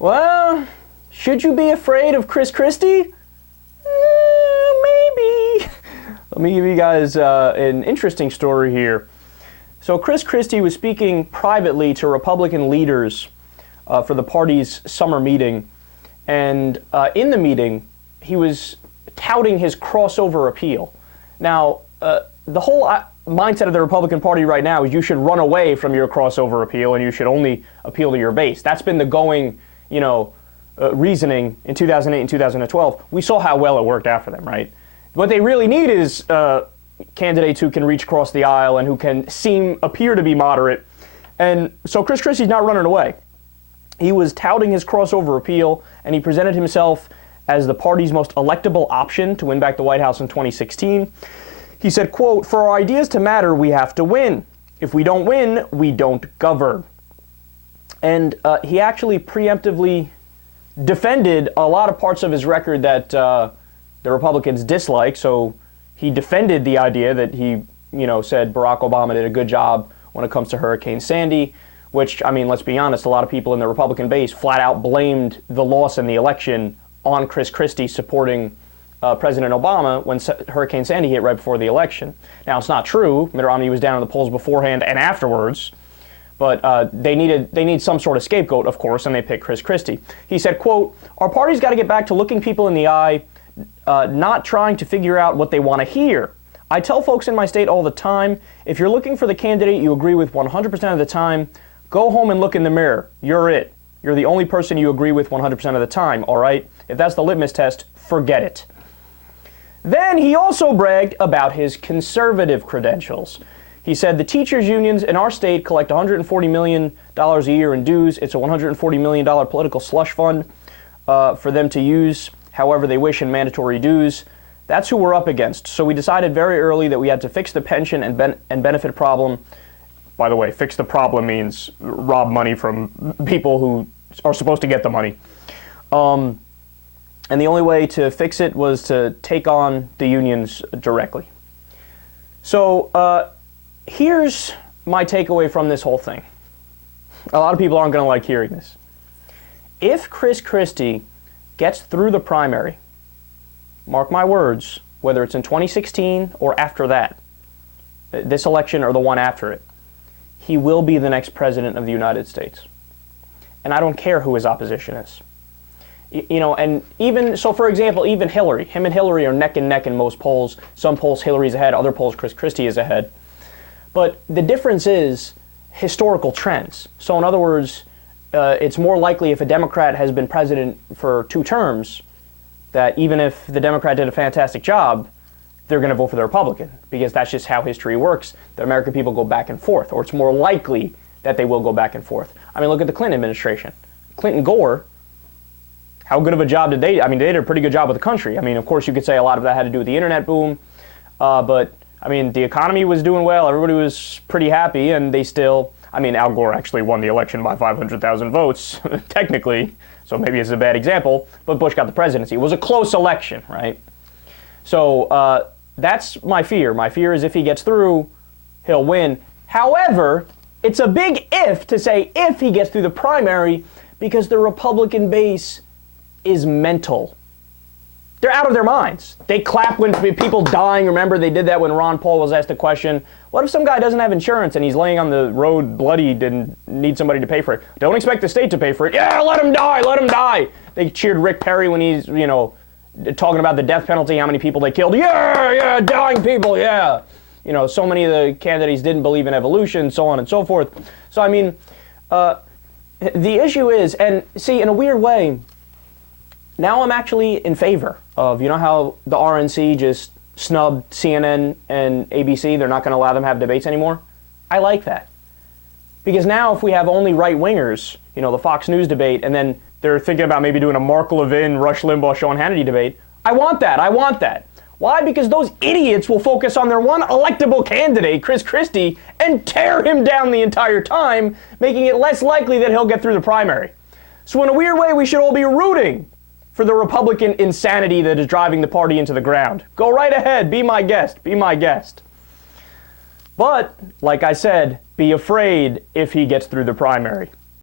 Well, should you be afraid of Christie? Maybe. Let me give you guys an interesting story here. So Christie was speaking privately to Republican leaders for the party's summer meeting. And in the meeting, he was touting his crossover appeal. Now, the whole mindset of the Republican Party right now is you should run away from your crossover appeal and you should only appeal to your base. That's been the going, reasoning in 2008 and 2012. We saw how well it worked out for them, right? What they really need is candidates who can reach across the aisle and who can appear to be moderate. And so Christie's not running away. He was touting his crossover appeal, and he presented himself as the party's most electable option to win back the White House in 2016. He said, quote, "For our ideas to matter, we have to win. If we don't win, we don't govern." And he actually preemptively defended a lot of parts of his record that the Republicans dislike. So he defended the idea that he, said Barack Obama did a good job when it comes to Hurricane Sandy, which, let's be honest, a lot of people in the Republican base flat out blamed the loss in the election on Christie supporting President Obama when Hurricane Sandy hit right before the election. Now, it's not true. Mitt Romney was down in the polls beforehand and afterwards, but they need some sort of scapegoat, of course, and they picked Christie. He said, quote, "Our party's got to get back to looking people in the eye, not trying to figure out what they want to hear. I tell folks in my state all the time, if you're looking for the candidate you agree with 100% of the time, go home and look in the mirror. You're it. You're the only person you agree with 100% of the time, all right? If that's the litmus test, forget it." Then he also bragged about his conservative credentials. He said the teachers' unions in our state collect $140 million a year in dues. It's a $140 million political slush fund for them to use however they wish in mandatory dues. That's who we're up against. So we decided very early that we had to fix the pension and benefit problem. By the way, fix the problem means rob money from people who are supposed to get the money. And the only way to fix it was to take on the unions directly. So here's my takeaway from this whole thing. A lot of people aren't going to like hearing this. If Christie gets through the primary, mark my words, whether it's in 2016 or after that, this election or the one after it, he will be the next president of the United States. And I don't care who his opposition is. And even, so for example, even Hillary, him and Hillary are neck and neck in most polls. Some polls Hillary's ahead, other polls Christie is ahead. But the difference is historical trends. So in other words, it's more likely if a Democrat has been president for 2 terms, that even if the Democrat did a fantastic job, they're going to vote for the Republican, because that's just how history works. The American people go back and forth, or it's more likely that they will go back and forth. Look at the Clinton administration. Clinton Gore, how good of a job did they? They did a pretty good job with the country. Of course, you could say a lot of that had to do with the internet boom, but the economy was doing well. Everybody was pretty happy, and they still. Al Gore actually won the election by 500,000 votes, technically, so maybe it's a bad example, but Bush got the presidency. It was a close election, right? So that's my fear. My fear is if he gets through, he'll win. However, it's a big if to say if he gets through the primary, because the Republican base is mental. They're out of their minds. They clap when people dying. Remember, they did that when Ron Paul was asked a question. What if some guy doesn't have insurance and he's laying on the road bloodied and needs somebody to pay for it? Don't expect the state to pay for it. Yeah, let him die, let him die. They cheered Rick Perry when he's, talking about the death penalty, how many people they killed. Yeah, dying people, yeah. So many of the candidates didn't believe in evolution, so on and so forth. So, the issue is, and see, in a weird way, now I'm actually in favor of, how the RNC just snubbed CNN and ABC, they're not going to allow them to have debates anymore? I like that. Because now if we have only right-wingers, the Fox News debate, and then they're thinking about maybe doing a Mark Levin, Rush Limbaugh, Sean Hannity debate, I want that. Why? Because those idiots will focus on their one electable candidate, Christie, and tear him down the entire time, making it less likely that he'll get through the primary. So in a weird way, we should all be rooting for the Republican insanity that is driving the party into the ground. Go right ahead. Be my guest. But, like I said, be afraid if he gets through the primary.